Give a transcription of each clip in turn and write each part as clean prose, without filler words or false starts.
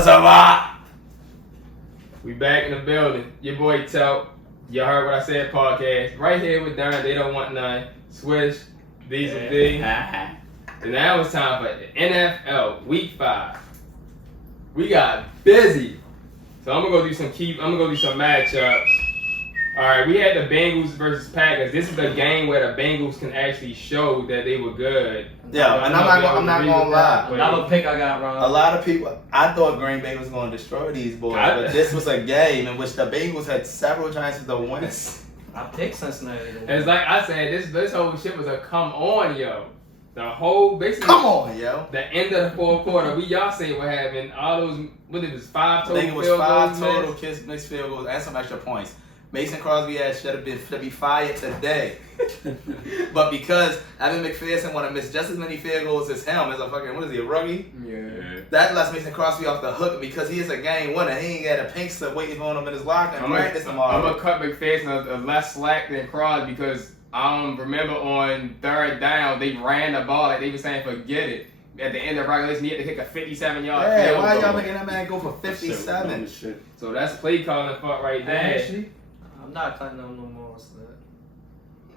What's up, Bob? We back in the building. Your boy Telt. You heard what I said, podcast. Right here with Darren. They don't want none. Swish, Diesel D. And now it's time for the NFL Week 5. We got busy. So I'm gonna go do some matchups. Alright, we had the Bengals versus Packers. This is a game where the Bengals can actually show that they were good. Yeah, and I'm not gonna lie. Another pick I got wrong. A lot of people, I thought Green Bay was gonna destroy these boys, but this was a game in which the Bengals had several chances to win. I picked Cincinnati. It's like I said, this whole shit was a come on, yo. The whole basically Come on, yo. The end of the fourth quarter, y'all say what happened. All those, what it was, 5 total. I think it was 5 total mixed field goals and some extra points. Mason Crosby should have been fired today. But because Evan McPherson want to miss just as many field goals as him as a fucking, what is he, a rookie? Yeah. That lets Mason Crosby off the hook because he is a game winner. He ain't got a pink slip waiting on him in his locker and practice tomorrow. I'm going to cut McPherson a less slack than Crosby because I remember on third down, they ran the ball like they were saying forget it. At the end of regulation, he had to kick a 57-yard field goal. Why y'all making that man go for 57? So that's play calling fuck right there. Actually, I'm not cutting them no more. So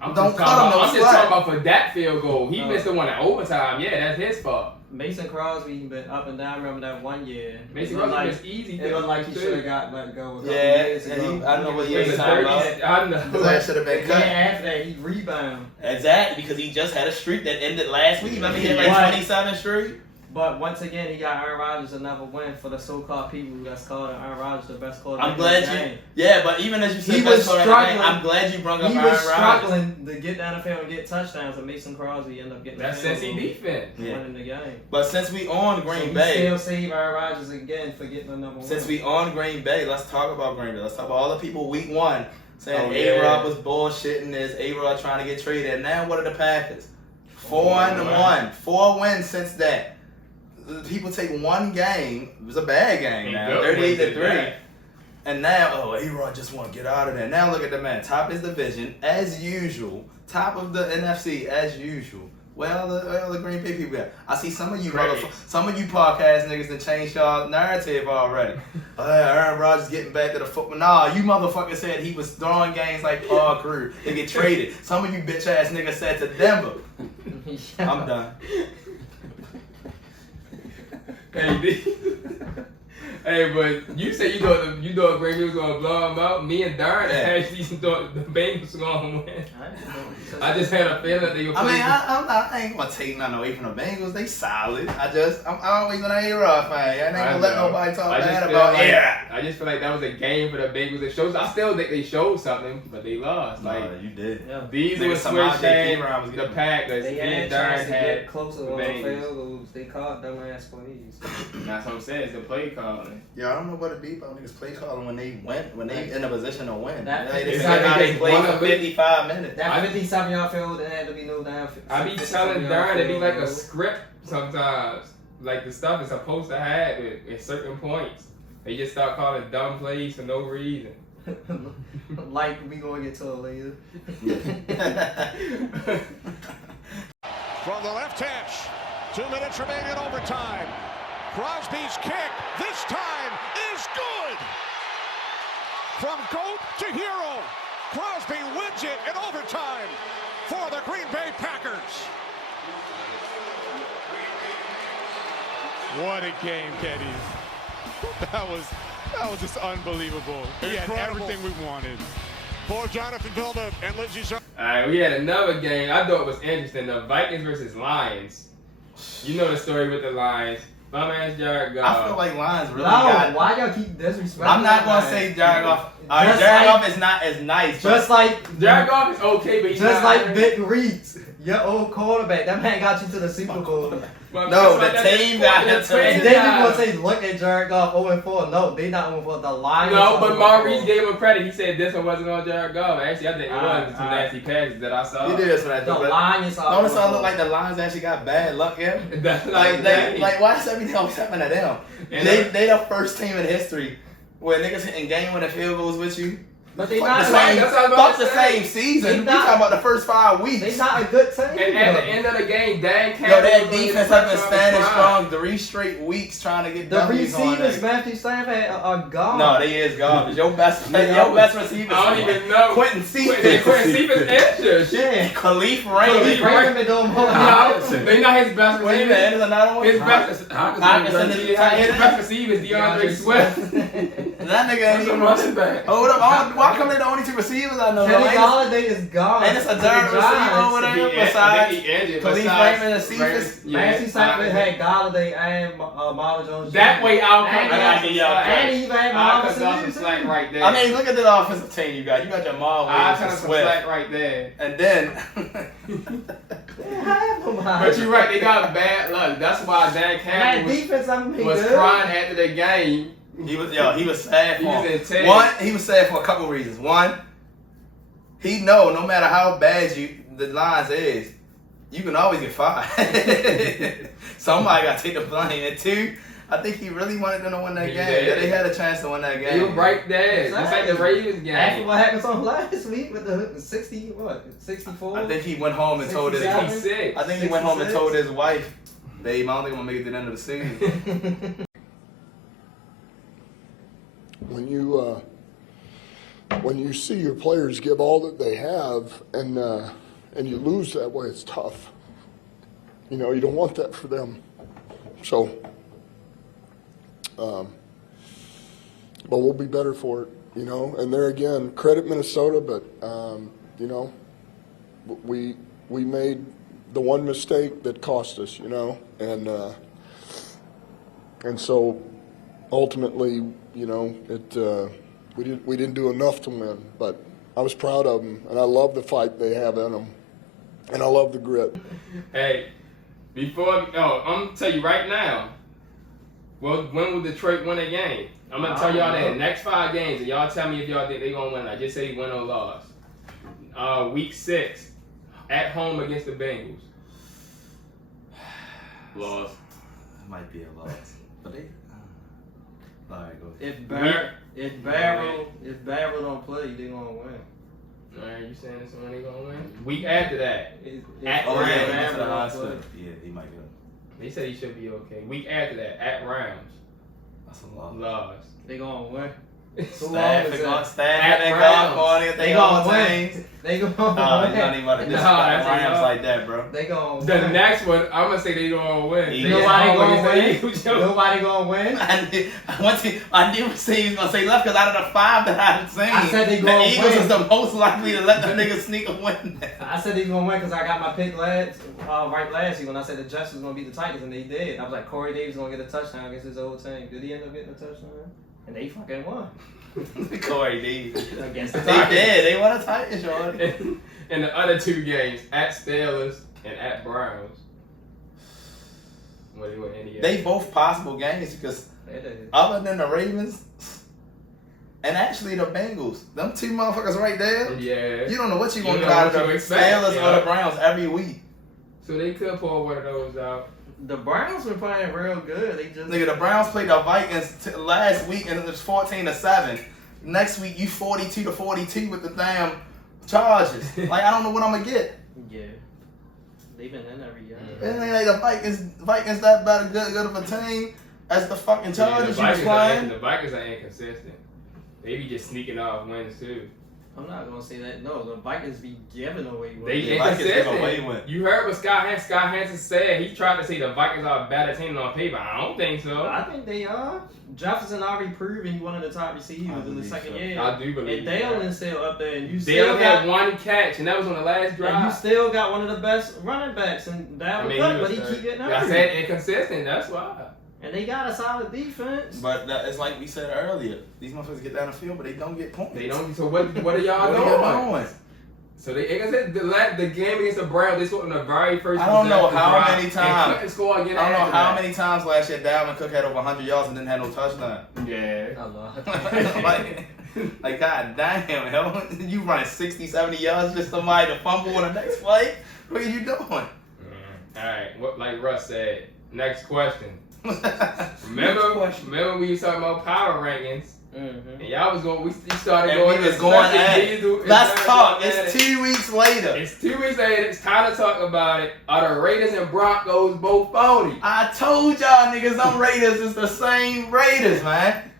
I'm just talking about for that field goal. He missed the one in overtime. Yeah, that's his fault. Mason Crosby been up and down. Remember that one year? Mason Crosby was easy. It looked like he should have got let go. I know what you're talking about. I know. That should have been cut. After that, he rebounded. Exactly, because he just had a streak that ended last week. Remember he had like 27 straight? But once again, he got Aaron Rodgers another win for the so-called people that's calling Aaron Rodgers the best quarterback. I'm glad you. Yeah, but even as you said, he was struggling. I'm glad you brought up Aaron He Rodgers. was struggling to get the NFL and get touchdowns, and Mason Crosby ended up getting that Cincy defense winning the game. But since we on Green Bay, still save Aaron Rodgers again for getting the number one. Since we on Green Bay, let's talk about Green Bay. Let's talk about all the people week 1 saying A-Rod was bullshitting this, A-Rod trying to get traded. And now what are the Packers? 4-1, 4 wins since that. People take one game. It was a bad game now, 38-3. And now, A-Rod just want to get out of there. Now look at the man. Top his division, as usual. Top of the NFC, as usual. Well, the Green Bay people. I see some of you podcast niggas that changed y'all narrative already. Aaron Rodgers getting back to the football. Nah, you motherfuckers said he was throwing games like Paul Crew and get traded. Some of you bitch ass niggas said to Denver. I'm done. Hey, but you said you thought Green Bay was gonna blow him out. Me and Darren actually thought the Bengals were gonna win. I just had a feeling that they were. I ain't gonna take nothing away from the Bengals. They solid. I'm always gonna A-Rod fan. I ain't gonna let nobody talk bad about it. I just feel like that was a game for the Bengals. It shows. I still think they showed something, but they lost. You did. Yeah. These were switch the Packers. They and Darren had get closer on the field goals. They caught them ass plays. That's what I'm saying. It's the play calling. Yeah, I don't know what to be about niggas play calling when they in a position to win. They played for 55 minutes. That 57-yard field, there had to be no down. I be telling Darren it be like a script sometimes. Like the stuff is supposed to have at certain points. They just start calling dumb plays for no reason. Like we gonna get to it later. From the left hash, 2 minutes remaining in overtime. Crosby's kick, this time, is good! From GOAT to hero, Crosby wins it in overtime for the Green Bay Packers. What a game, Kenny. That was just unbelievable. He had everything we wanted. For Jonathan Vilda and Lindsey Zerman. Alright, we had another game I thought was interesting. The Vikings versus Lions. You know the story with the Lions. My man's Jared Goff. I feel like Lions really got... Why y'all keep disrespecting? I'm not going to say Jared Goff. Jared Goff is not as nice. Just like... Jared Goff is okay, but he's just not like Vic Reeds, your old quarterback. That man got you to the Super Bowl. No, the team got him to the And then you want to say, look at Jared Goff 0-4. No, they not 0-4. The Lions. No, but Maurice gave him credit. He said this one wasn't on Jared Goff. Actually, I think it was two nasty passes that I saw. He did some of that. The Lions are. Don't it look like the Lions actually got bad luck in? Like why is everything always happening to them? They the first team in history where niggas hitting game-winning field goals with you. But they Fuck not the same, that's what I was about fuck to the say. same season. They We not- talking about the first 5 weeks. They not a good team. And at the end of the game, Dan Yo, Campbell that was on his defense has been touchdown standing prime. strong 3 straight weeks trying to get The W's on receivers, that. Matthew Stafford, are gone. No, they is garbage. Your best receiver. I don't even know. Quentin Cephas. Quentin Cephas injured. Yeah. Khalif Khalif Raymond. Raymond been doing more. No, they not his best Wait a minute, receiver. there's another one. His best, Hawkinson is the tight his end. best receiver is DeAndre Swift. That nigga ain't even running back. Hold up, why come they the only 2 receivers I know? Kenny Ain't Galladay is gone. it- ain't this a To the third receiver Giants. over there I besides think he injured. Khalif besides Raymond and Cephas? Matthew Stafford had Galladay and Marlon Jones. That way I'll come And back. I can yell and he even had I'll Muhammad cut off some Sanu, slack too. right there. I mean, look at the offensive team you got. You got Jamal I'll Williams cut and off some Swift. slack right there. And then, They have him out. But you're right, they got bad luck. That's why Dan And that Campbell defense, I mean, was good. crying after the game. he was sad He for was him. in tears. One, he was sad for a couple reasons. One, he know no matter how bad the lines is, you can always get fired. Somebody got to take the blame. And 2, I think he really wanted them to win that He game. did. Yeah, they had a chance to win that game. He was right there. Just like the Ravens After game. what happened on last week with the 64? I think he went home and told his. 67? He's sick. I think he went home and 66? told his wife, "Babe, I don't think I'm gonna make it to the end of the season." When you see your players give all that they have and you lose that way, it's tough. You know, you don't want that for them. So, but we'll be better for it, you know. And there again, credit Minnesota, but you know, we made the one mistake that cost us, you know, and so ultimately, you know, we didn't do enough to win, but I was proud of them, and I love the fight they have in them, and I love the grit. Hey, I'm gonna tell you right now. Well, when will Detroit win a game? I'm gonna tell y'all that next 5 games, and y'all tell me if y'all think they gonna win. I just say win or loss. Week 6, at home against the Bengals. Loss. Might be a loss, but they. All right, go ahead. If Barrow don't play, they gonna win. Alright, you saying someone they gonna win? Week after that, At Oh yeah, Rams. he went to the Barrow don't hospital. play. Yeah, he might go. they said he should be okay. Week after that, at Rams. That's a loss. Loss. They gonna win. Stafford and Rams. golf party if They they gonna all win. teams. They gonna Oh, win. you don't even want to No, disrespect that's a Rams loss. like that, bro. They gonna The win. next one, I'm gonna say they gonna win. Nobody They Nobody at home gonna against the win. Eagles. Nobody gonna win. I didn't say he was gonna say left because out of the 5 that I've seen, I said they the gonna Eagles win. is the most likely to let the niggas sneak a win. I said they gonna win because I got my pick last year when I said the Jets was gonna beat the Titans, and they did. I was like, Corey Davis gonna get a touchdown against his old team. Did he end up getting a touchdown? And they fucking won. Corey Davis. Against the They Titans. did. They won a Titans, Jordan. And the other 2 games, at Steelers and at Browns. What do you want any of They both possible games because They did. other than the Ravens and actually the Bengals, them 2 motherfuckers right there, Yeah. you don't know what you're You gonna know get out what of you the expect, Steelers yeah. or the Browns every week. So they could pull one of those out. The Browns been playing real good. They just Nigga, the Browns played the Vikings last week and it was 14-7. Next week you 42-42 with the damn Chargers. Like I don't know what I'm gonna get. yeah. They've been in every year. It ain't like the Vikings that better good of a team as the fucking Chargers the you was playing. The Vikings are inconsistent. They be just sneaking off wins too. I'm not gonna say that. No, the Vikings be giving away. They The Vikings give away inconsistent. win. You heard what Scott Hansen said. He tried to say the Vikings are a better team than on paper. I don't think so. I think they are. Jefferson already proved he one of the top receivers I in the believe second so. year. I do believe And that. Dale is still up there, and you They still only got had 1 catch, and that was on the last and you drive. still got one of the best running backs, and that was good, but he keep getting I hurt. said inconsistent. That's why. And they got a solid defense. But it's like we said earlier. These motherfuckers get down the field, but they don't get points. They don't. So what are y'all What doing? are you doing? So they, like I said, the game against the Browns, they scored in the very first. I don't know possession how drive many and times. couldn't score again. I don't know after how that. many times last year Dalvin Cook had over 100 yards and didn't have no touchdown. Yeah. I love like god damn, hell, you running 60, 70 yards just somebody to fumble on the next play? What are you doing? All right. What like Russ said. Next question. Remember we was talking about power rankings Mm-hmm. And y'all was going. We started And going. we was going at it. Let's talk. Going at It's it. 2 weeks later. It's 2 weeks later. It's time to talk about it. Are the Raiders and Broncos both phony? I told y'all niggas them Raiders is the same Raiders, man.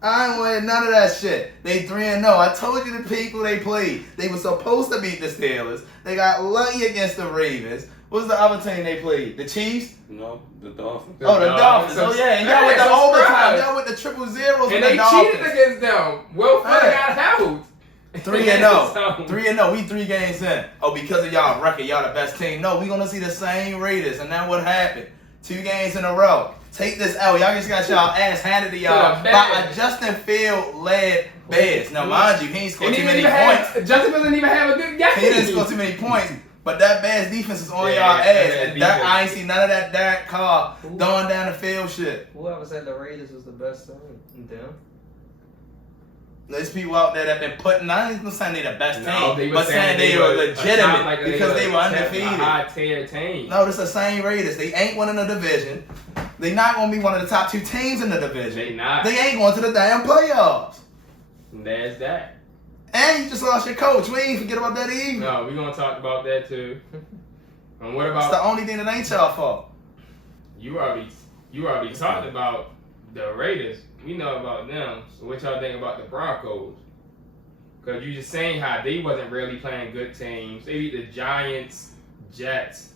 I ain't with none of that shit. They 3-0. I told you the people they played. They were supposed to beat the Steelers. They got lucky against the Ravens. What's the other team they played? The Chiefs? No, the Dolphins. Oh, the Dolphins. Oh, yeah. And y'all with the overtime. Y'all with the triple zeros And with the they Dolphins. cheated against them. Will Fuller got held. 3-0. 3-0. We 3 games in. Oh, because of y'all record, y'all the best team. No, we gonna see the same Raiders, and that's what happened. 2 games in a row. Take this L. Y'all just got y'all ass handed to y'all by a Justin Field-led Bears. Now, mind you, he ain't scored too many points. Justin Fields didn't even have a good game. He didn't score too many points. But that Bears defense is on y'all ass. And that, I ain't see none of that Derek Carr throwing down the field shit. Whoever said the Raiders was the best team? Them. There's people out there that been putting, I ain't saying they the best No, team, but saying they were legitimate because they were undefeated. A high-tier team. No, this the same Raiders. They ain't winning the division. They not gonna be one of the top 2 teams in the division. They not. They ain't going to the damn playoffs. And there's that. And you just lost your coach. We ain't forget about that either. No, we're gonna talk about that too. And what about It's the only thing that ain't y'all fault. you already talked about the Raiders. We know about them. So what y'all think about the Broncos? Because you just saying how they wasn't really playing good teams. They beat the Giants, Jets.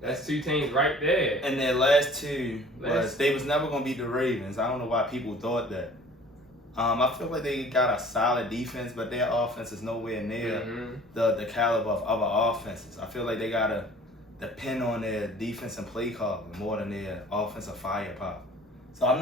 That's 2 teams right there. And their last 2 was they was never gonna beat the Ravens. I don't know why people thought that. I feel like they got a solid defense, but their offense is nowhere near the caliber of other offenses. I feel like they gotta depend on their defense and play calling more than their offensive firepower. So I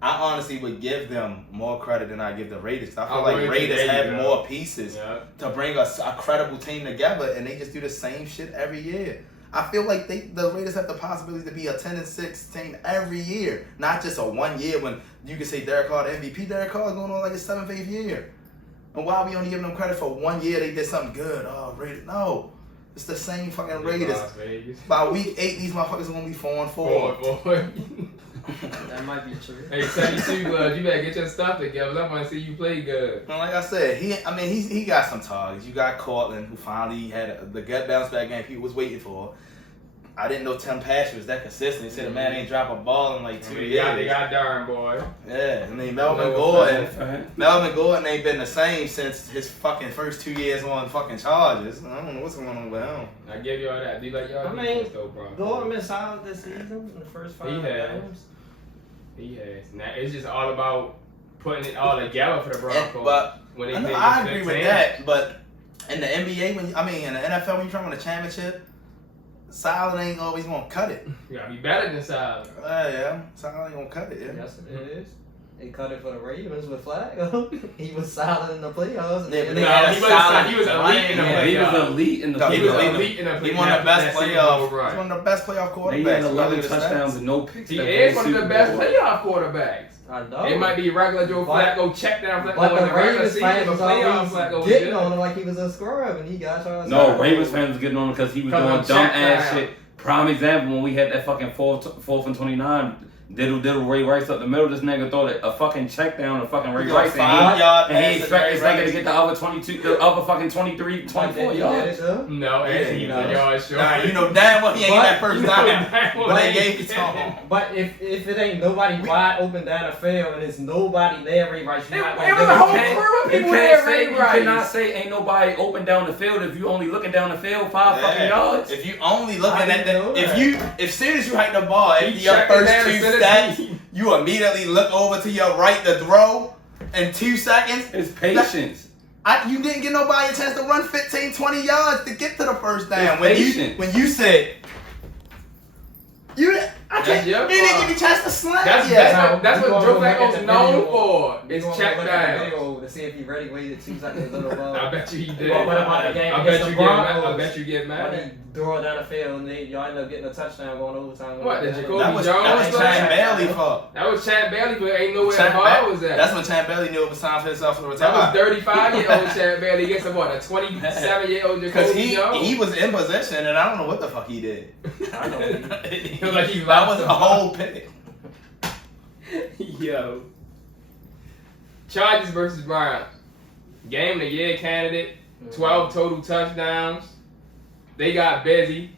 honestly would give them more credit than I give the Raiders. I feel like Raiders have more pieces to bring a credible team together, and they just do the same shit every year. I feel like the Raiders have the possibility to be a 10-6 team every year, not just a 1 year when you can say Derek Carr, the MVP. Derek Carr is going on like his 7th, 8th year. And why are we only giving them credit for 1 year they did something good? Oh, Raiders. No. It's the same fucking Raiders. By week 8, these motherfuckers are going to be 4-4. That might be true. Hey, 72 Gloves, you better get your stuff together. I want to see you play good. And like I said, he got some targets. You got Cortland, who finally had the gut bounce back game people was waiting for. I didn't know Tim Patrick was that consistent. He said the man ain't drop a ball in like 2 years. They got Darren, boy. Yeah, I mean Melvin Gordon ain't been the same since his fucking first 2 years on fucking charges. I don't know what's going on with him. I give y'all that. Do you like y'all defense though, bro? Gordon missed solid this season in the first 5 games. He has. Now it's just all about putting it all together for the Broncos. But when they I agree with that. But in the NBA, in the NFL, when you're trying to win a championship, solid ain't always gonna cut it. You gotta be better than solid. Yeah, solid ain't gonna cut it. Yeah. Yes, it is. He cut it for the Ravens with Flacco. He was solid in the playoffs. Yeah, And he was elite in the playoffs. He was elite in the playoffs. He was elite in the playoffs. He won the best playoff. He's one of the best playoff quarterbacks. He had 11 touchdowns and no picks. He is one of the best playoff quarterbacks. I know. It might be regular Joe Flacco, check down Flacco. But the Ravens fans season, was playoff Flacco always was getting good. on him like he was a scrub, and he got trying to No, Ravens fans was getting on him because he was doing Because dumb of ass check shit. Prime example when we had that fucking fourth and 29. Diddle Ray Rice up the middle. This nigga throw a fucking check down to fucking Ray Rice. And he expect this nigga to get the other 22, the other fucking 23, 24 yards. No, actually, he was a yard short. Nah, you know damn well he ain't that first down. But they gave it to him. But if it ain't nobody wide open down the field and there's nobody there, Ray Rice, you're not It was a gonna whole give him crew of You people there, Ray you cannot Rice. say ain't nobody open down the field if you only looking down the field 5 fucking yards. If you only looking I at didn't know that, that. if soon as you hike the ball, He after your checked it first down 2 and sent it steps, to you. you immediately look over to your right to throw in 2 seconds. It's patience. You didn't give nobody a chance to run 15, 20 yards to get to the first down. It's patience. When you said, you didn't give me a chance to slam That's yet. that's what Joe Flacco's known for. He's Is gonna check look at the downs. video to see if he ready waited 2 seconds. I bet you he did. What about the game I against bet the you get mad. Broncos? I bet you get When mad. he threw it down the field and y'all end up getting a touchdown going overtime. What, the Jacoby That was Jones Chad play? Bailey fault. That was Chad Bailey, but ain't nowhere the ball was at. That's when Chad Bailey knew it was time for himself to That was retire. 35-year-old Chad Bailey against a 27-year-old Because Jacoby Jones. he was in possession, and I don't know what the fuck he did. I know. Like he that was a whole pick. Yo. Chargers versus Browns. Game of the year candidate. 12 total touchdowns. They got busy.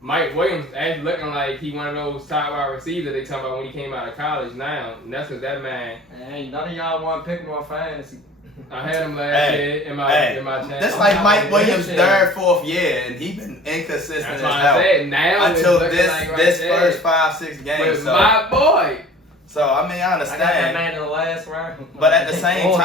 Mike Williams actually looking like he one of those top wide receivers they talking about when he came out of college now. And that's because that man. Hey, none of y'all want to pick him on fantasy. I had him last year in my channel. That's like Mike Williams' third, fourth year, and he been inconsistent That's as why hell I said now until this like this first 5-6 games. But my boy. So I mean, I I got that understand. man in the last round. But at the same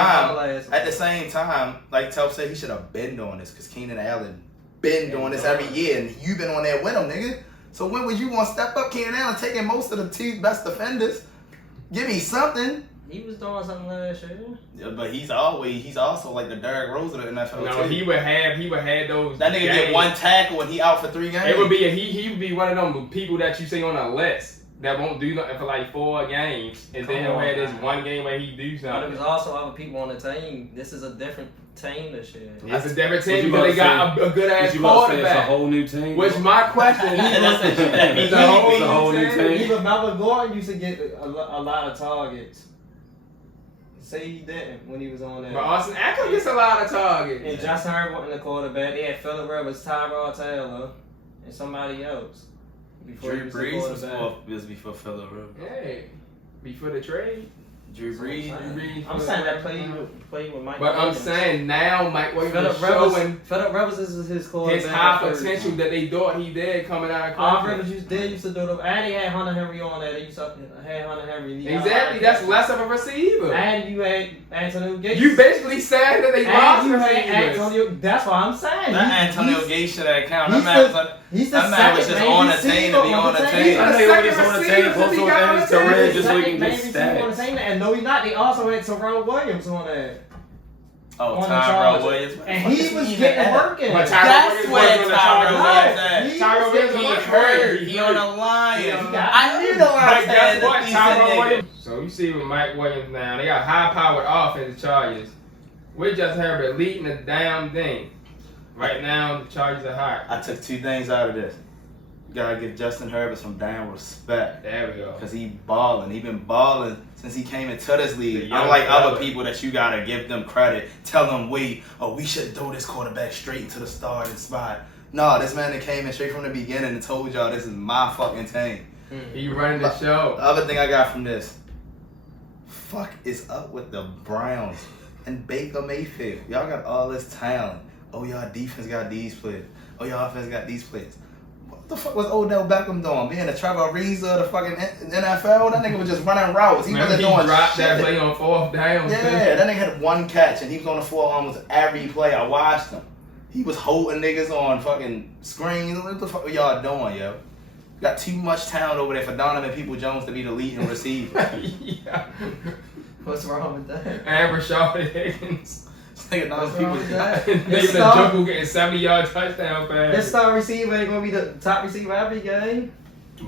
time, like Telp said, he should have been doing this because Keenan Allen been doing this every year, and you been on there with him, nigga. So when was you gonna step up? Keenan Allen taking most of the two best defenders. Give me something. He was doing something last year. Yeah, but he's also like the Derrick Rose of the NFL. No, too. he would have those. That nigga get one tackle and he out for 3 games. It would be he would be one of them people that you see on a list that won't do nothing for like 4 games, and then he'll have this one game where he do But something. there's also other people on the team. This is a different team this year. It's a different team because they got a good ass quarterback. It's a whole new team. Which my question, It's a whole new team. Even Melvin Gordon used to get a lot of targets. Say he didn't when he was on there. But Austin Eckler gets a lot of targets. And Justin Herbert wasn't the quarterback. They had Phillip Rivers, Tyrod Taylor, and somebody else. Drew Brees was before Phillip Rivers. Hey, before the trade. Drew Brees. I'm saying that played with Mike But Williams. I'm saying now Mike Williams is showing Phillip Rivers is his quarterback. his high potential that they thought he did coming out of college. Rivers used to do them. And they had Hunter Henry on there. They used to have Hunter Henry. Exactly, that's less of a receiver. And you had Antonio Gates. You basically said that they lost receivers. Antonio. That's what I'm saying. That Antonio Gates should have counted. He's the That man was second just main on the team to be on the receiver team. I know he was on the team, close to He got his on the career team. just so he can get On the stats. team, and no, he's not. They also had Terrell Williams on there. Oh, On the Tyrell Chargers. Williams. And he was getting working. But That's Tyrell where Williams was on the Tyrell Chargers. Williams at. Tyrell Williams He was hurt. He He on a lion. got I knew the But last guess what? Tyrell nigga. Williams. So you see with Mike Williams now, they got high-powered offense, the Chargers. With Justin Herbert leading the damn thing. Right now, the Chargers are hot. I took 2 things out of this. You gotta give Justin Herbert some damn respect. There we go. Because he balling. He been balling since he came into this league. young Unlike fella. other people that you gotta give them credit. Tell them, wait, we should throw this quarterback straight into the starting spot. No, this man that came in straight from the beginning and told y'all this is my fucking team. He running the The show. other thing I got from this. Fuck is up with the Browns and Baker Mayfield. Y'all got all this talent. Oh, y'all defense got these players. Oh, y'all offense got these players. What the fuck was Odell Beckham doing? Being the Trevor Ariza of the fucking NFL? That nigga was just running routes. He Remember wasn't he doing dropped shit. that play on 4th down. Yeah, that nigga had 1 catch and he was on the floor almost every play. I watched him. He was holding niggas on fucking screens. What the fuck are y'all doing, yo? Got too much talent over there for Donovan Peoples-Jones to be the leading receiver. Yeah. What's wrong with that? And Rashard Higgins. Nigga, Donovan What's wrong with Peoples. that? David Njoku getting 70-yard touchdown This pass. star receiver ain't gonna be the top receiver every game.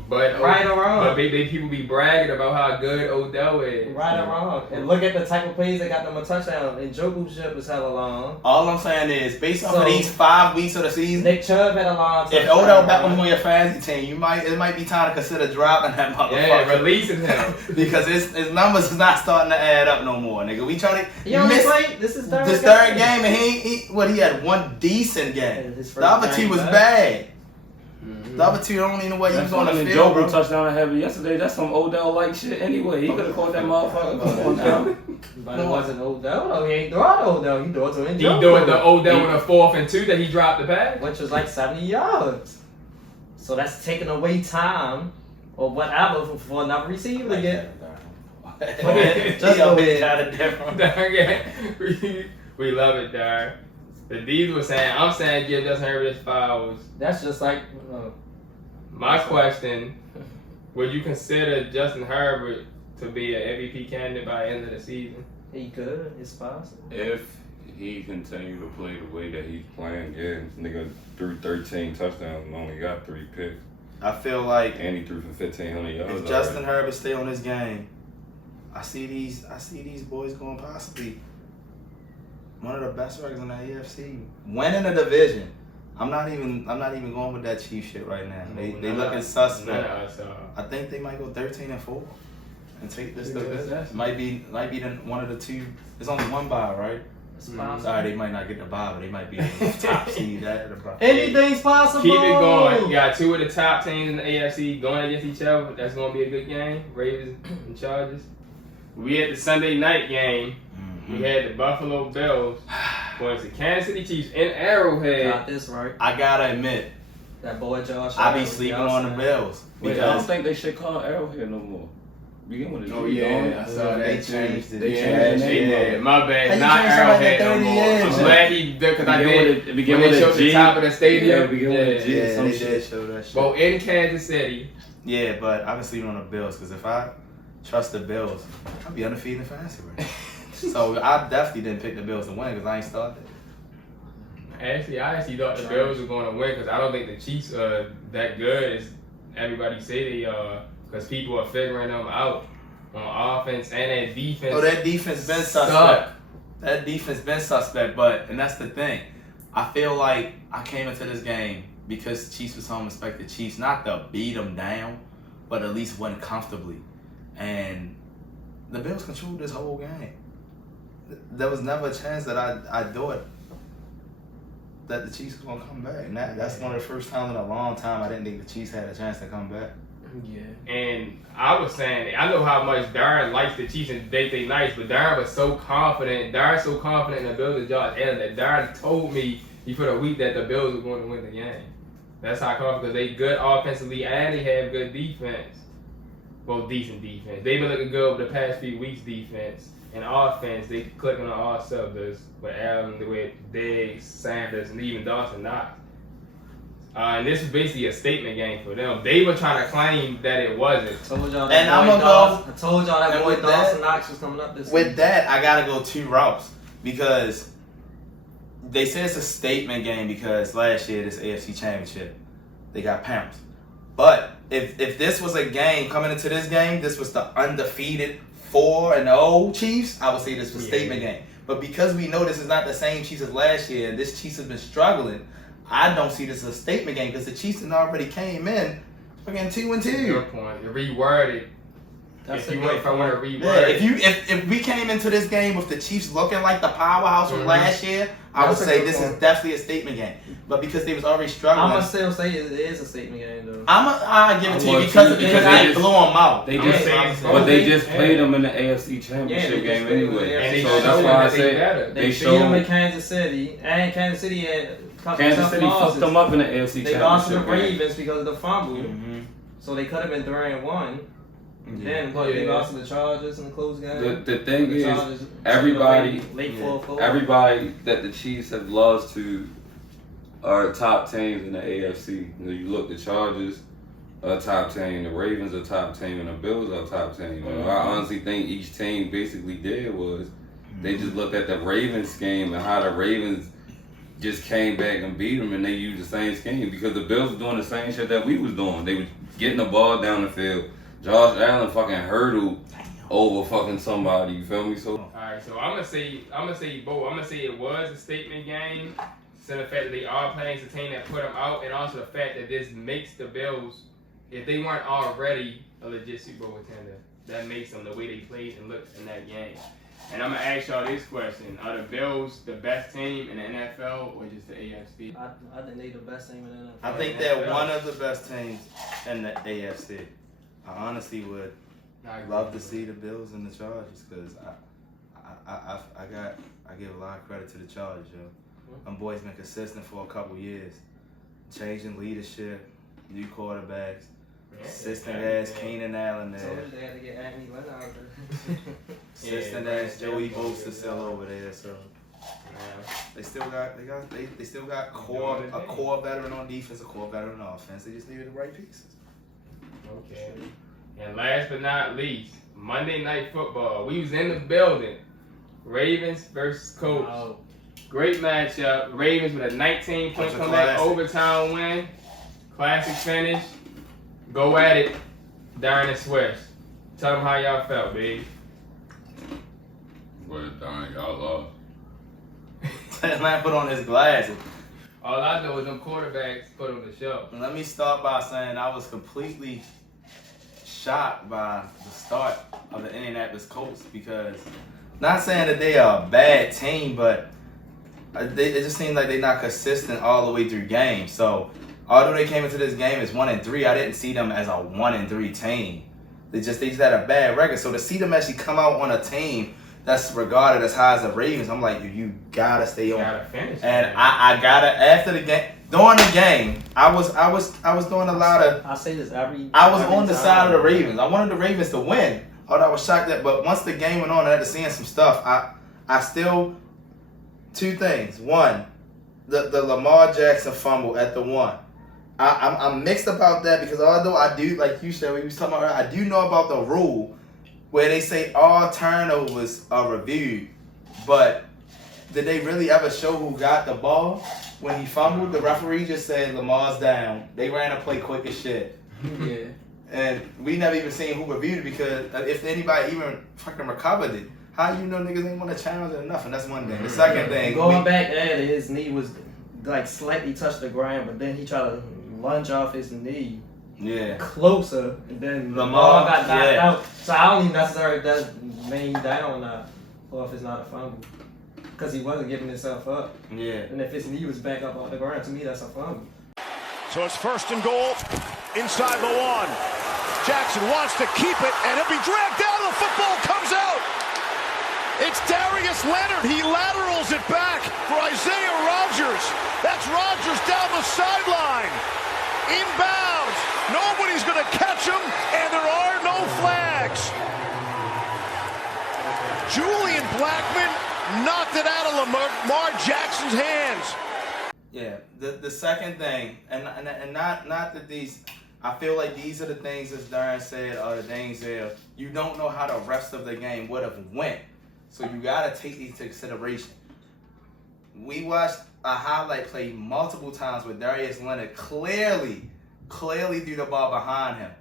But Right or wrong? But people be bragging about how good Odell is. Right or wrong. And look at the type of plays that got them a touchdown. And Njoku's ship is hella long. All I'm saying is, based off So- of these 5 weeks of the season, Nick Chubb had a long if touchdown. Odell Beckham on your fantasy team, it might be time to consider dropping that motherfucker. Yeah, releasing him. Because his numbers is not starting to add up no more, nigga. We trying to He only miss played. This is third this third game and he had 1 decent game. His first The other 2 game was back. bad. The other 2 don't even know what he That's was on the funny. field, Njoku bro. touchdown I had yesterday. That's some Odell-like shit anyway. He could have caught that motherfucker. Come on now. But it wasn't Odell. No, he ain't throwing Odell. He threw it to Njoku. He doing the Odell with a 4th and 2 that he dropped the pass. Which was like 70 yards. So that's taking away time or whatever for another receiver to get. Just go ahead. We love it, Dar. The D's were saying, I'm saying give Justin Herbert his flowers. That's just like. My question, would you consider Justin Herbert to be an MVP candidate by the end of the season? He could. It's possible. If he continue to play the way that he's playing, yeah, nigga threw 13 touchdowns and only got 3 picks. I feel like And he threw for 1,500 yards. if Justin Herbert stay on this game, I see these boys going possibly one of the best records in the AFC. Winning the division. I'm not even going with that Chief shit right now. They looking suspect. I think they might go 13-4. and take this. Might be one of the two. There's only one bye, right? Sorry, they might not get the bye, but they might be the top seed at the bye. Anything's possible. Keep it going. You got two of the top teams in the AFC going against each other. That's going to be a good game. Ravens and Chargers. We had the Sunday night game. We had the Buffalo Bills going to Kansas City Chiefs in Arrowhead. Got this right. I gotta admit, that boy Josh. I be sleeping on the Bills. Wait, I don't think they should call Arrowhead no more. Begin with it. Oh yeah, I saw they changed it. They changed the name. Yeah, my bad. How you Not change something Arrowhead like no 30 more. years? I'm glad he did because I did. Begin When with they a showed G. the top of the stadium. Yeah, begin with a G. Yeah, Some they shit. did show that shit. Well, in Kansas City. Yeah, but I've been sleeping on the Bills because if I trust the Bills, I'd be undefeated in fantasy right now. So I definitely didn't pick the Bills to win because I ain't started. Actually, I thought the Bills were going to win because I don't think the Chiefs are that good as everybody say they are. Because people are figuring them out on offense and that defense. Oh, that defense been suspect. That defense been suspect, and that's the thing. I feel like I came into this game because the Chiefs was home, expect the Chiefs not to beat them down, but at least win comfortably. And the Bills controlled this whole game. There was never a chance that I thought that the Chiefs was going to come back. And that's one of the first times in a long time I didn't think the Chiefs had a chance to come back. Yeah. And I was saying, I know how much Darren likes the Chiefs and they nice, but Darren was so confident. Darren's so confident in the Bills and Josh Allen that Darren told me before the week that the Bills were going to win the game. That's how confident, because they good offensively and they have good defense. Well, decent defense. They've been looking good over the past few weeks defense. And offense, they clicking on all cylinders with Allen, with Diggs, Sanders, and even Dawson Knox. And this is basically a statement game for them. They were trying to claim that it wasn't. I told y'all And I'm boy gonna go. I told y'all that and boy with Dawson that- Knox was coming up this With week. that, I gotta go two routes because they say it's a statement game because last year this AFC Championship they got pounced. But if this was a game coming into this game, this was the undefeated 4-0 Chiefs, I would say this was a statement game. But because we know this is not the same Chiefs as last year, and this Chiefs has been struggling, I don't see this as a statement game because the Chiefs had already came in fucking 2-2. Good point. You reworded. That's if a you good want, if I want to reword Yeah, it. if we came into this game with the Chiefs looking like the powerhouse from last year, I would That's a say good this point. is definitely a statement game. But because they was already struggling, I'm gonna still say it is a statement game though. I give it to you Well, because because they they blew them out. They I'm just, saying- but they just played them in the AFC Yeah, Championship they just game played them in anyway. the And they So showed that's why that I they said better. They they beat them in showed Kansas City, and Kansas City had a couple Kansas tough City losses. fucked them up in the AFC They lost to the Championship game. Ravens because of the fumble, Mm-hmm. so they could have been 3-1. Then what? They Yeah. lost to the Chargers in the close game. The thing The is, Chargers everybody- late Yeah. 4-4. everybody that the Chiefs have lost to are top teams in the AFC. You know, you look, the Chargers are a top team, the Ravens are a top team, and the Bills are a top team. You know, I honestly think each team basically did was they just looked at the Ravens game and how the Ravens just came back and beat them, and they used the same scheme because the Bills were doing the same shit that we was doing. They were getting the ball down the field. Josh Allen fucking hurdled over fucking somebody. You feel me? So Alright, so I'm gonna say both. I'm gonna say it was a statement game. So the fact that they are playing a team that put them out, and also the fact that this makes the Bills, if they weren't already a legit Super Bowl contender, that makes them the way they played and looked in that game. And I'm gonna ask y'all this question: are the Bills the best team in the NFL or just the AFC? I think they the best team in the NFL. I think they're one of the best teams in the AFC. I honestly would love to see the Bills and the Chargers because I give a lot of credit to the Chargers, yo. Them boys been consistent for a couple years, changing leadership, new quarterbacks, consistent as Keenan Allen I there, told you they had to get Anthony Lynn out there. consistent as Joey Bosa still over there. So they still got a core veteran on defense, a core veteran on offense. They just needed the right pieces. Okay. And last but not least, Monday Night Football. We was in the building. Ravens versus Colts. Oh. Great matchup. Ravens with a 19-point That's a comeback classic. overtime win. Classic finish. Go at it, Darren and Swish. Tell them how y'all felt, baby. well, darn, y'all lost. That man put on his glasses. All I know is them quarterbacks put on the show. Let me start by saying I was completely shocked by the start of the Indianapolis Colts because, not saying that they are a bad team, but it just seems like they're not consistent all the way through games. So, although they came into this game as 1-3, I didn't see them as a 1-3 team. They just had a bad record. So to see them actually come out on a team that's regarded as high as the Ravens, I'm like, you gotta stay on. Gotta finish. And I gotta after the game. During the game, I was doing a lot of. I say this every. I was on the side of the Ravens. I wanted the Ravens to win. Although I was shocked that, but once the game went on, I had to see some stuff. I still, two things. One, the Lamar Jackson fumble at the 1. I'm mixed about that because although I do, like you said, we was talking about, I do know about the rule where they say all turnovers are reviewed, but did they really ever show who got the ball when he fumbled? The referee just said Lamar's down. They ran a play quick as shit. Yeah. And we never even seen who reviewed it because if anybody even fucking recovered it, how you know niggas ain't want to challenge it enough? And that's one thing. The second thing, going back there, his knee was like slightly touched the ground, but then he tried to lunge off his knee. Yeah. Closer, and then Lamar got knocked out. So I don't even necessarily if that's laying down or not, or if it's not a fumble. Because he wasn't giving himself up. Yeah. And if his knee was back up off the ground, to me that's a fumble. So it's 1st and goal inside the 1. Jackson wants to keep it, and he'll be dragged down. The football comes out. It's Darius Leonard. He laterals it back for Isaiah Rodgers. That's Rodgers down the sideline. Inbounds. Nobody's going to catch him, and there are no flags. Julian Blackmon knocked it out of Lamar Jackson's hands. Yeah, the second thing, and not that these, I feel like these are the things as Darren said are the things that you don't know how the rest of the game would have went. So you got to take these into consideration. We watched a highlight play multiple times with Darius Leonard clearly threw the ball behind him.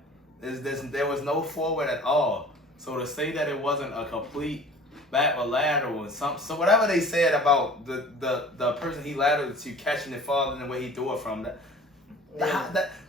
There was no forward at all. So to say that it wasn't a complete backward lateral and so whatever they said about the person he lateraled to catching it farther than where he threw it from, the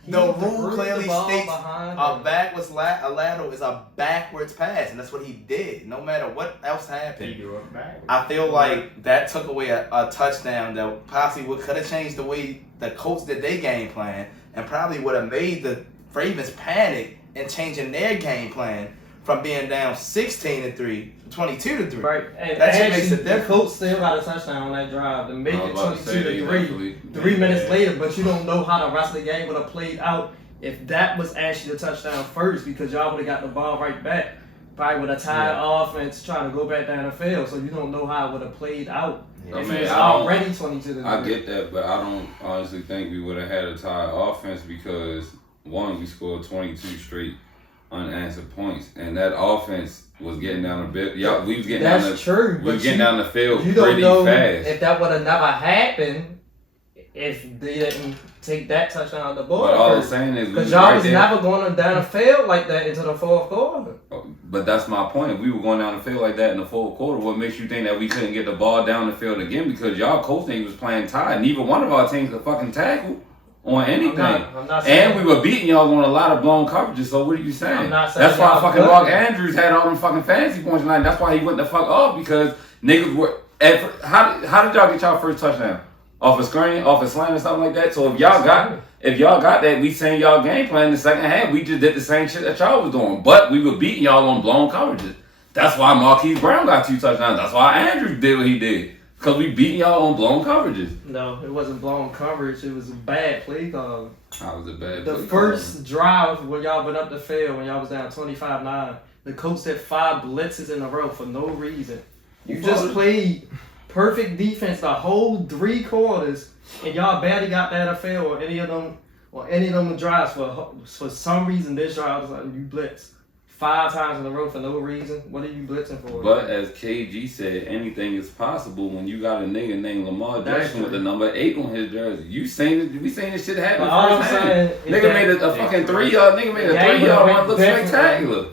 rule clearly states a lateral is a backwards pass, and that's what he did. No matter what else happened, He threw it back. I feel like that took away a touchdown that possibly could have changed the way the Colts did their game plan, and probably would have made the Ravens panic and changing their game plan from being down 16-3 to 22-3. Right. And that shit actually, makes a the difference. Colts still got a touchdown on that drive to make it 22-3. 3 minutes Yeah. later, but you don't know how the rest of the game would have played out if that was actually the touchdown first, because y'all would have got the ball right back. Probably with a tired offense trying to go back down the field, so you don't know how it would have played out. I If mean, it was I don't- already 22-3. I get that, but I don't honestly think we would have had a tied offense because, one, we scored 22 straight unanswered points, and that offense was getting down the bit. Yeah, we was getting That's down the true. we was getting down the field You don't pretty know fast. if that would have never happened if they didn't take that touchdown on the board. But all I'm saying is, we Because was y'all right was there. never going down the field like that into the fourth quarter. But that's my point. If we were going down the field like that in the fourth quarter, what makes you think that we couldn't get the ball down the field again? Because y'all coach team was playing tied. Neither one of our teams could fucking tackle on anything. I'm not saying, And we were beating y'all on a lot of blown coverages, so what are you saying? I'm not saying That's why y'all fucking couldn't. Mark Andrews had all them fucking fantasy points tonight. That's why he went the fuck up, because niggas were... How did y'all get y'all first touchdown? Off a screen, off a slant or something like that? So if y'all got that, we saying y'all game plan in the second half, we just did the same shit that y'all was doing. But we were beating y'all on blown coverages. That's why Marquise Brown got 2 touchdowns. That's why Andrews did what he did. Because we beating y'all on blown coverages. no, it wasn't blown coverage. It was a bad play call. How was it bad? The first drive when y'all went up the field, when y'all was down 25-9, the coach did 5 blitzes in a row for no reason. You just played perfect defense the whole 3 quarters, and y'all barely got that a field or any of them drives for some reason. This drive was like you blitz 5 times in a row for no reason. What are you blitzing for? But as KG said, anything is possible when you got a nigga named Lamar That's Jackson with true. the number 8 on his jersey. We seen this shit happen But all I'm first hand. saying is Nigga that made a fucking 3-yard. Nigga made a game 3-yard would've run look went different. spectacular.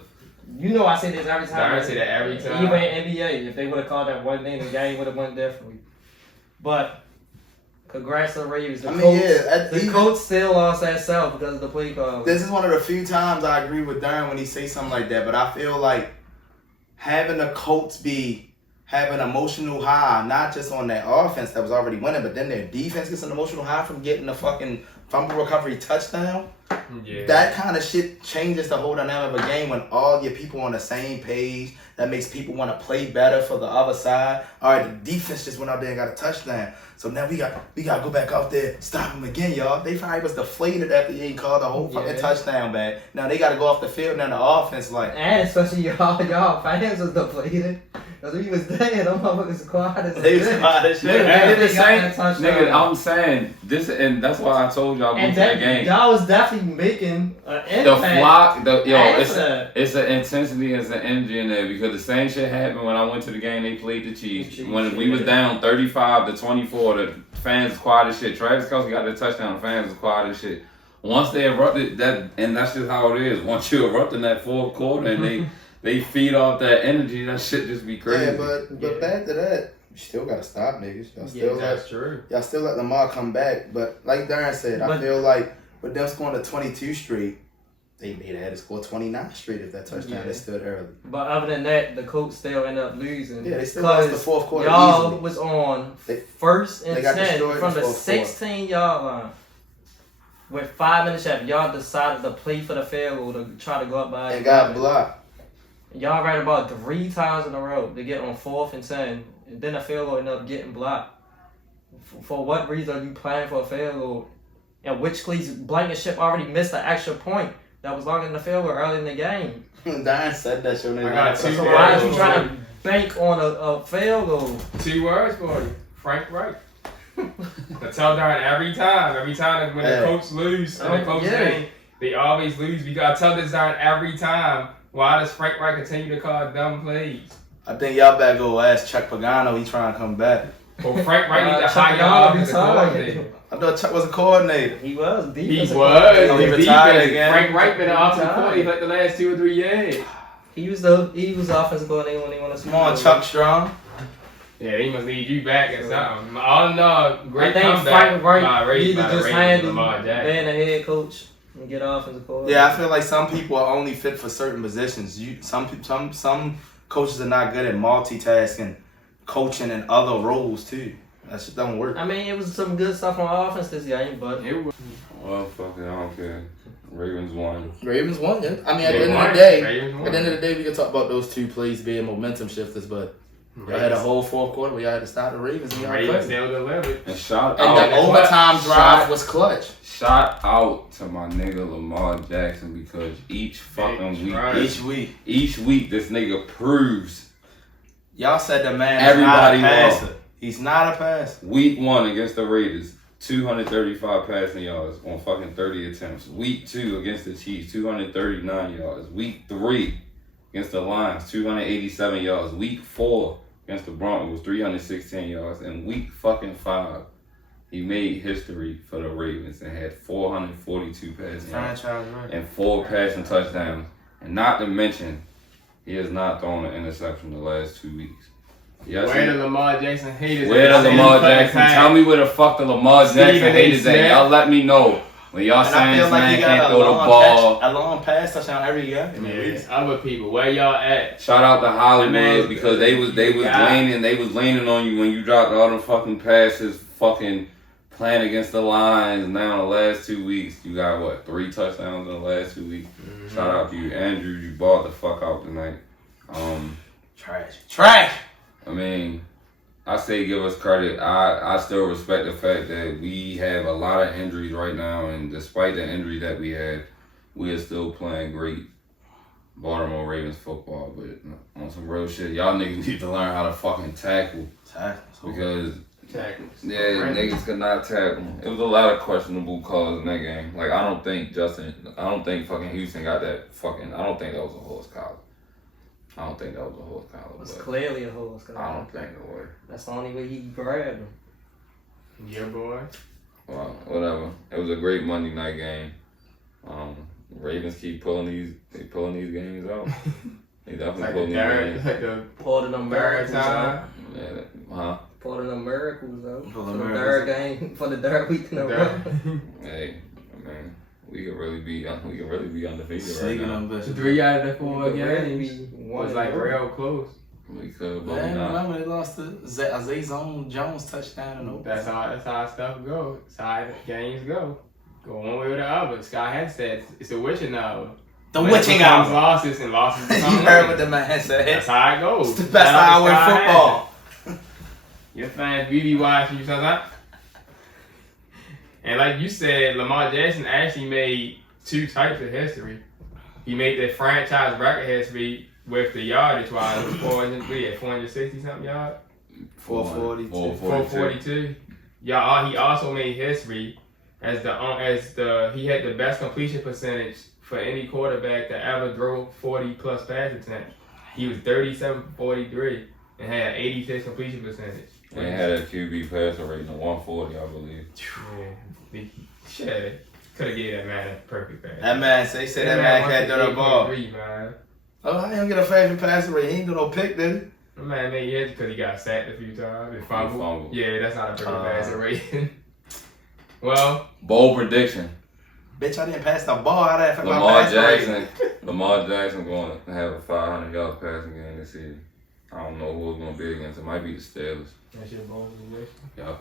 You know I say this every time. I say that every time. Even in NBA, if they would have called that one thing, the game would have went differently. But Congrats to the Ravens. The the coach still lost that South because of the play call. This is one of the few times I agree with Darren when he say something like that. But I feel like having the Colts have an emotional high, not just on their offense that was already winning, but then their defense gets an emotional high from getting the fucking fumble recovery touchdown. Yeah. That kind of shit changes the whole dynamic of a game when all your people on the same page. That makes people want to play better for the other side. All right, the defense just went out there and got a touchdown. So now we got to go back out there, stop them again, y'all. They probably was deflated after he called the whole fucking touchdown back. Now they got to go off the field. Now the offense and especially y'all fans was deflated. Because we was there, them motherfuckers quiet as they was quiet as shit. Nigga, I'm saying this, and that's why I told y'all about that game. Y'all was definitely making an impact. The flock, it's an intensity, it's an energy in there because the same shit happened when I went to the game. They played the Chiefs. When we was down 35-24, the fans was quiet as shit. Travis Kelce got the touchdown. The fans was quiet as shit. Once they erupted and that's just how it is. Once you erupt in that fourth quarter and they feed off that energy, that shit just be crazy. Yeah, but back to that, you still gotta stop niggas. Y'all still that's true. Y'all still let Lamar come back. But like Darren said, I feel like with them scoring the 22 straight, they had to score 29 straight if that touchdown they stood early. But other than that, the Colts still ended up losing. Yeah, they still lost the fourth quarter y'all easily. Was on first and 10 from the 16-yard line. With 5 minutes left, y'all decided to play for the field goal to try to go up by. And got blocked. Y'all ran about 3 times in a row to get on 4th and 10, and then the field goal ended up getting blocked. For what reason are you playing for a field goal? And which Cleats Blankenship already missed an extra point that was longer than the field goal early in the game. Darren said that shit. I got 2 So why are you trying to bank on a field goal? 2 words for you. Frank Reich. I tell Darren every time when the Colts lose in the Colts game, they always lose. We gotta tell this Darren every time. Why does Frank Reich continue to call dumb plays? I think y'all better go ask Chuck Pagano. He trying to come back. Well, Frank Reich need to hire y'all as a coordinator. I thought Chuck was a coordinator. He was. He retired again. Frank Reich been an offensive coordinator like the last 2 or 3 years. He was offensive coordinator when he won a Super Bowl. Come on, Chuck Strong. Yeah, he must lead you back or something. All in all, great comeback. Frank Reich by need to just handle Lamar Jackson. being a head coach and get offensive coordinator. Yeah, I feel like some people are only fit for certain positions. Some coaches are not good at multitasking, coaching in other roles too. That shit don't work. I mean, it was some good stuff on offense this game, but it was. Well, fuck it, I don't care. Ravens won. Ravens won, yeah. I mean, at the end of the day, we can talk about those 2 plays being momentum shifters, but y'all had a whole fourth quarter where y'all had to stop the Ravens. And Ravens still delivered. And the overtime drive was clutch. Shout out to my nigga Lamar Jackson because each fucking week, each week this nigga proves. Y'all said the man everybody is not a passer. He's not a passer. Week 1 against the Raiders, 235 passing yards on fucking 30 attempts. Week 2 against the Chiefs, 239 yards. Week 3 against the Lions, 287 yards. Week 4 against the Broncos, 316 yards. And week fucking 5, he made history for the Ravens and had 442 passing yards and 4 passing touchdowns. And not to mention, he has not thrown an interception the last 2 weeks. Yes, where the Lamar Jackson haters? Where the Lamar Jackson? Tell me where the fuck the Lamar Jackson haters at. Y'all let me know. When y'all saying this man can't throw the ball. A long pass touchdown every year. Yeah, other people, where y'all at? Shout out to Hollywood because they was leaning on you when you dropped all them fucking passes, fucking playing against the Lions. Now the last 2 weeks, you got what, 3 touchdowns in the last 2 weeks. Mm-hmm. Shout out to you, Andrew. You balled the fuck out tonight. Trash. I mean, I say give us credit. I still respect the fact that we have a lot of injuries right now, and despite the injury that we had, we are still playing great Baltimore Ravens football. But on some real shit, y'all niggas need to learn how to fucking tackle. Because niggas could not tackle. It was a lot of questionable calls in that game. Like I don't think fucking Houston got that fucking. I don't think that was a horse collar. It was clearly a horse collar. I don't think it was. That's the only way he grabbed him. Yeah, boy. Well, whatever. It was a great Monday night game. Ravens keep pulling these games out. They definitely pulling these games. Pulling them Americans out. Yeah, For the miracles, though. For the third game, for the third week in a row. Hey, man, we could really be undefeated Sneaking right now. them bitches. 3 out of the 4 Really games one was like real close. We could, but Man, we not. remember they lost to Zay Jones touchdown and over. That's how stuff goes. That's how games go. Go one way or the other. Scott had said it's a witching hour. The When witching it becomes hour. losses and losses. You become heard wins. what the man said. That's how it goes. It's the best Shout out hour to in Scott football. Hansen. Your fans be watching you sometimes. And like you said, Lamar Jackson actually made 2 types of history. He made the franchise record history with the yardage wise. It was 460 something yards. 442. 442. Yeah, he also made history as he had the best completion percentage for any quarterback that ever drove 40 plus pass attempts. He was 37-43 and had 86 completion percentage. And had a QB passer rating of 140, I believe. Yeah, shit, could have gave that man a perfect pass. That man, they say that man can't do the ball. Man. Oh, how you don't get a favorite passer rate? He ain't do no pick, did he? That man made hits because he got sacked a few times and fumbled. Yeah, that's not a perfect passer rating. Well, Bold prediction. Bitch, I didn't pass the ball. How did I affect my Lamar passer rating? Jackson. Lamar Jackson going to have a 500-yard passing game this season. I don't know who it's going to be against. It might be the Steelers. that's your bold prediction. Yeah.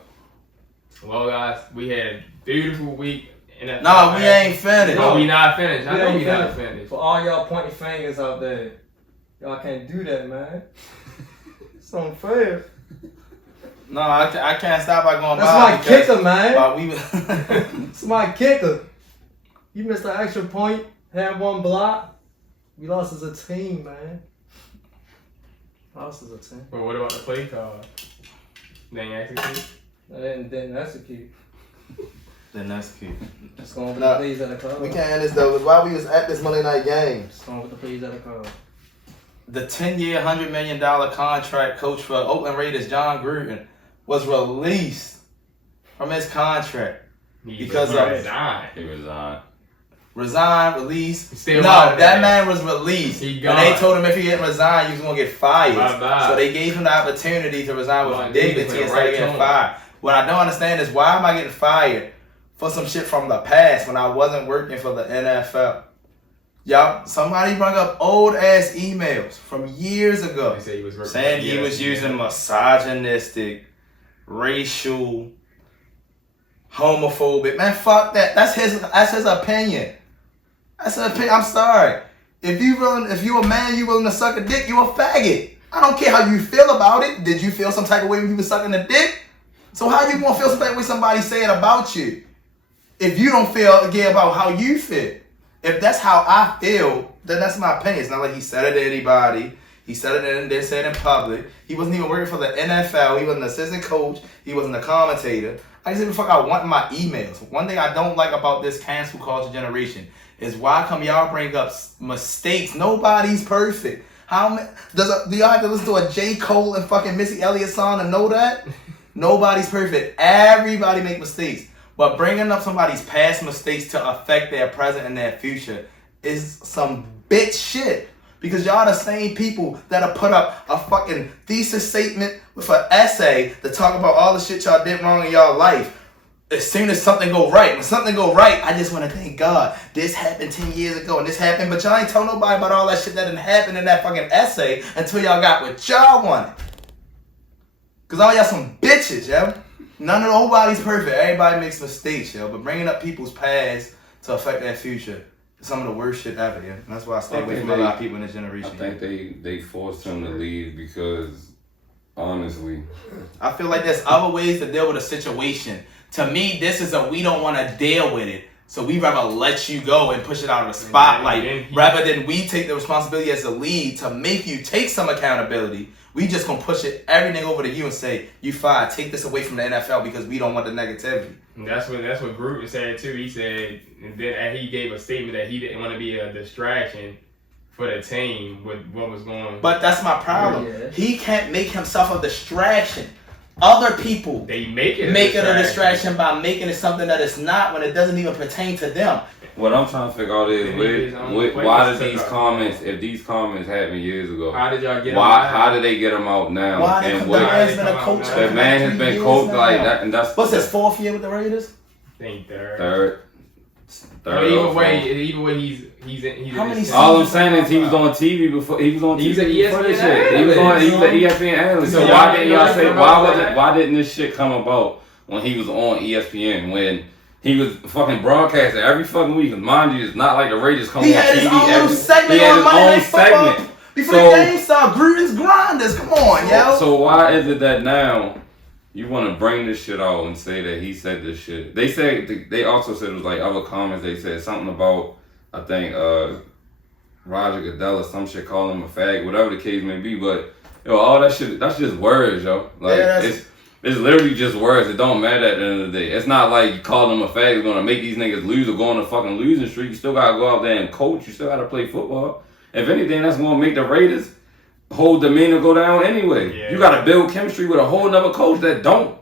Well, guys, we had a beautiful week. No, we ain't finished. No, we not finished. I We know ain't we not finished. For all y'all pointing fingers out there, y'all can't do that, man. It's unfair. No, I can't stop by going That's by. my kicker, man. While we It's my kicker. You missed an extra point, had 1 block. We lost as a team, man. Lost as a team. But what about the play call? They ain't execute? I didn't execute. Then that's cute. Let's go over No, the plays of the club. We can't end this though. While we was at this Monday night game, Let's go over the plays of the club. the 10-year, $100 million contract coach for Oakland Raiders, John Gruden, was released from his contract. Because of resigned. He resigned. Resigned, released. Still No, out that there. man was released. He And gone. they told him if he didn't resign, he was going to get fired. Bye-bye. So they gave him the opportunity to resign with Well, dignity for the instead right of getting tone. fired. What I don't understand is why am I getting fired for some shit from the past when I wasn't working for the NFL? Y'all, somebody brought up old ass emails from years ago They say he was working saying for he was ESPN. using misogynistic, racial, homophobic. Man, fuck that. That's his opinion. That's his opinion. I'm sorry. If you a man, you willing to suck a dick, you a faggot. I don't care how you feel about it. Did you feel some type of way when you was sucking a dick? So how you gonna feel some type of way somebody saying about you? If you don't feel again about how you feel. If that's how I feel, then that's my opinion. It's not like he said it to anybody. He said it and then said it in public. He wasn't even working for the NFL. He wasn't an assistant coach. He wasn't a commentator. I just even fuck I want my emails. One thing I don't like about this cancel culture generation is why come y'all bring up mistakes? Nobody's perfect. Do y'all have to listen to a J. Cole and fucking Missy Elliott song to know that? Nobody's perfect. Everybody make mistakes. But bringing up somebody's past mistakes to affect their present and their future is some bitch shit. Because y'all the same people that'll put up a fucking thesis statement with an essay to talk about all the shit y'all did wrong in y'all life. As soon as something go right, when something go right, I just want to thank God. This happened 10 years ago and this happened, but y'all ain't tell nobody about all that shit that didn't happen in that fucking essay until y'all got what y'all wanted. Because all y'all some bitches, yo. Nobody's perfect. Everybody makes mistakes, yo. But bringing up people's past to affect their future is some of the worst shit ever, yo. And that's why I stay away from a lot of people in this generation. I think they forced him to leave because, honestly, I feel like there's other ways to deal with a situation. To me, this is we don't want to deal with it. So we rather let you go and push it out of the spotlight rather than we take the responsibility as a lead to make you take some accountability. We just gonna push everything over to you and say, you fired, take this away from the NFL because we don't want the negativity. And that's what Gruden said too. He said, and then he gave a statement that he didn't want to be a distraction for the team with what was going on. But that's my problem. Yeah. He can't make himself a distraction. other people They make it a distraction by making it something that it's not when it doesn't even pertain to them. What I'm trying to figure out is why did these comments, if these comments happened years ago, how did y'all get how did they get them out now? Why and the man's been a coach? The man has been coached like that, and that's what's his 4th year with the Raiders? I think third. Third. Either way, he's in. How many all I'm saying is he was on TV before. He was on TV. He's an before this shit. ESPN He was an ESPN analyst. So why didn't y'all say why didn't this shit come about when he was on ESPN when he was fucking broadcasting every fucking week? Mind you, it's not like the Raiders come on TV. He had his own segment on Monday Night Football. Before the game started, Gruden's Grinders. Come on, yo. So why is it that now you want to bring this shit out and say that he said this shit? They also said it was like other comments. They said something about, I think, Roger Goodell or some shit, calling him a fag, whatever the case may be. But yo, all that shit, that's just words, yo. Like it's literally just words. It don't matter at the end of the day. It's not like you call them a fag is gonna make these niggas lose or go on a fucking losing streak. You still gotta go out there and coach. You still gotta play football. If anything, that's gonna make the Raiders whole demeanor go down anyway. Yeah. You gotta build chemistry with a whole nother coach that don't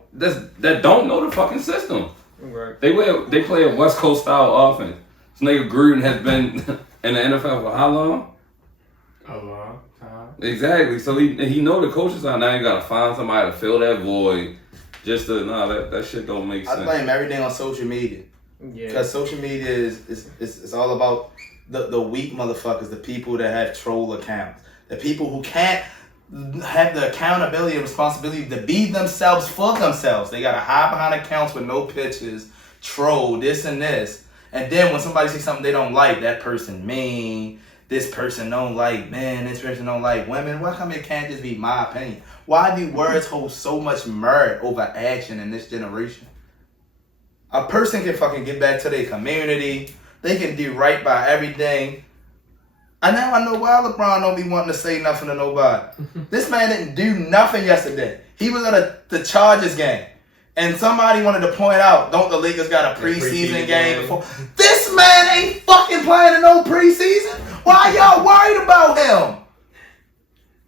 know the fucking system. Right. They play a West Coast style offense. This nigga Gruden has been in the NFL for how long? A long time. Exactly. So he know the coaches are now. You gotta find somebody to fill that void. Just to that shit don't make sense. I blame everything on social media. Yeah. Because social media is all about the weak motherfuckers, the people that have troll accounts. The people who can't have the accountability and responsibility to be themselves for themselves. They got to hide behind accounts with no pictures, troll, this and this. And then when somebody sees something they don't like, that person mean, this person don't like men, this person don't like women. Why come it can't just be my opinion? Why do words hold so much merit over action in this generation? A person can fucking get back to their community. They can do right by everything. And now I know why LeBron don't be wanting to say nothing to nobody. This man didn't do nothing yesterday. He was at the Chargers game. And somebody wanted to point out, don't the Lakers got a preseason game before? This man ain't fucking playing in no preseason. Why y'all worried about him?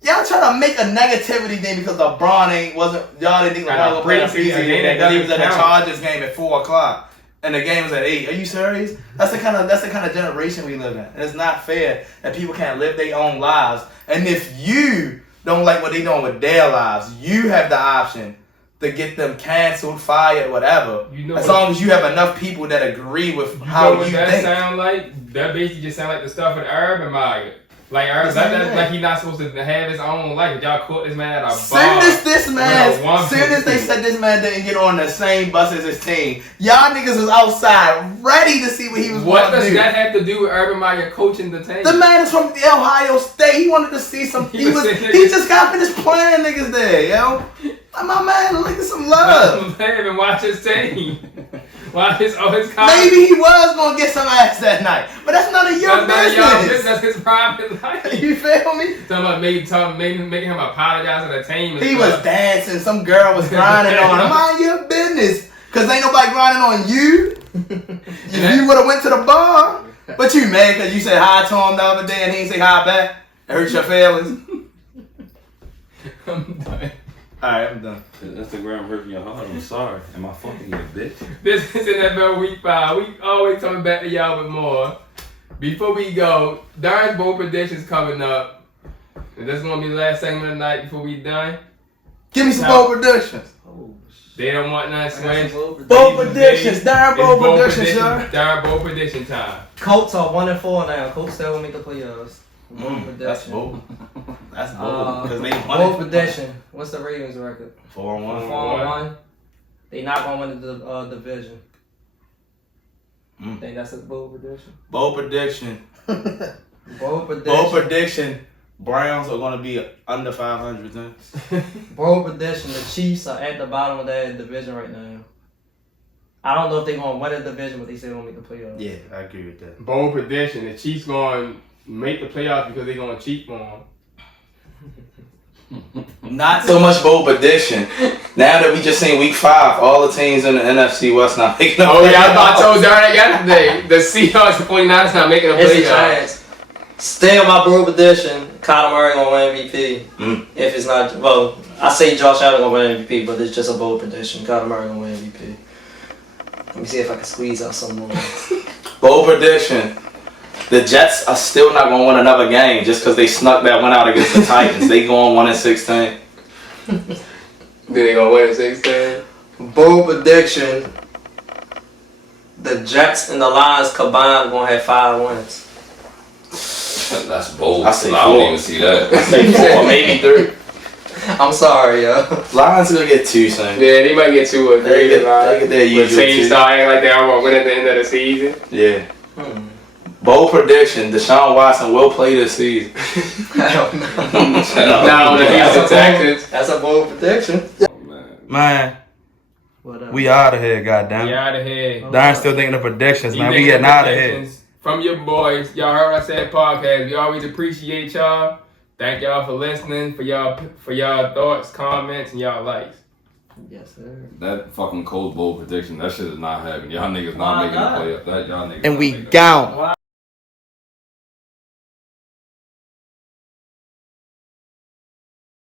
Y'all trying to make a negativity thing because LeBron y'all didn't think LeBron would play a preseason game because he was at the Chargers game at 4 o'clock. And the game was at 8. Are you serious? That's the kind of generation we live in. And it's not fair that people can't live their own lives. And if you don't like what they doing with their lives, you have the option to get them canceled, fired, whatever. As long as you have enough people that agree with how you think. That sound like? That basically just sound like the stuff in the urban market. Like like he's not supposed to have his own life. Y'all caught this man at a bar. Soon as they said this man didn't get on the same bus as his team, y'all niggas was outside ready to see what he was going to do. What does that have to do with Urban Meyer coaching the team? The man is from Ohio State. He wanted to see some. He just got finished playing niggas there, yo. My man, look at some love. Man, and watch his team. Watch his comments. Maybe he was gonna get some ass that night, but that's none of your business. That's his private life. You feel me? Talking about making him apologize to the team. He was dancing. Some girl was grinding on him. Mind your business, cause ain't nobody grinding on you. If you would have went to the bar, but you mad cause you said hi to him the other day and he didn't say hi back. It hurt your feelings. I'm done. Alright, I'm done. Instagram hurting your heart. I'm sorry. Am I fucking you, bitch? This is NFL Week 5. We always coming back to y'all with more. Before we go, Darren's bowl predictions coming up. And this is going to be the last segment of the night before we done. Give me some bowl predictions. They don't want none switch. Bowl predictions. Darren bowl predictions, sir. Darren bowl prediction time. Colts are 1-4 now. Colts still will make the playoffs. That's bold. That's bold. Because they won. Bold prediction. What's the Ravens record? 4-1. 4-1. They not gonna win the division. Think that's a bold prediction. Bold prediction. Bold prediction. Bold prediction. Browns are gonna be under 500. Then. Bold prediction. The Chiefs are at the bottom of that division right now. I don't know if they're gonna win the division, but they still gonna make the playoffs. Yeah, I agree with that. Bold prediction. The Chiefs going make the playoffs because they're going to cheat for them. Not so much bold prediction. Now that we just seen week 5, all the teams in the NFC West not making the playoffs. Oh yeah, I told Darren that yesterday. The Seahawks and 49ers not making the playoffs. Still my bold prediction, Kyler Murray gonna win MVP. If it's not, well, I say Josh Allen gonna win MVP, but it's just a bold prediction. Kyler Murray gonna win MVP. Let me see if I can squeeze out some more. Bold prediction. The Jets are still not gonna win another game just because they snuck that one out against the Titans. They going 1-16. Then they gonna win 16. Bold prediction. The Jets and the Lions combined gonna have 5 wins. That's bold. I say I don't 4. even see that. I say 4, maybe 3. I'm sorry, yo. Lions gonna get 2 soon. Yeah, they might get 2 or 3. They get their usual teams 2. start acting like they are gonna win at the end of the season. Yeah. Bold prediction: Deshaun Watson will play this season. I don't know. Now the Houston Texans. That's a bold prediction. Man, Whatever. we out of here, goddamn. We out of here. Darren still thinking of predictions, man. You We thinking getting out of here. predictions From your boys. Y'all heard what I said podcast. We always appreciate y'all. Thank y'all for listening, for y'all thoughts, comments, and y'all likes. Yes, sir. That fucking cold bowl prediction, that shit is not happening. Y'all niggas not making the playoff. That y'all niggas. And not we making it. gone. Why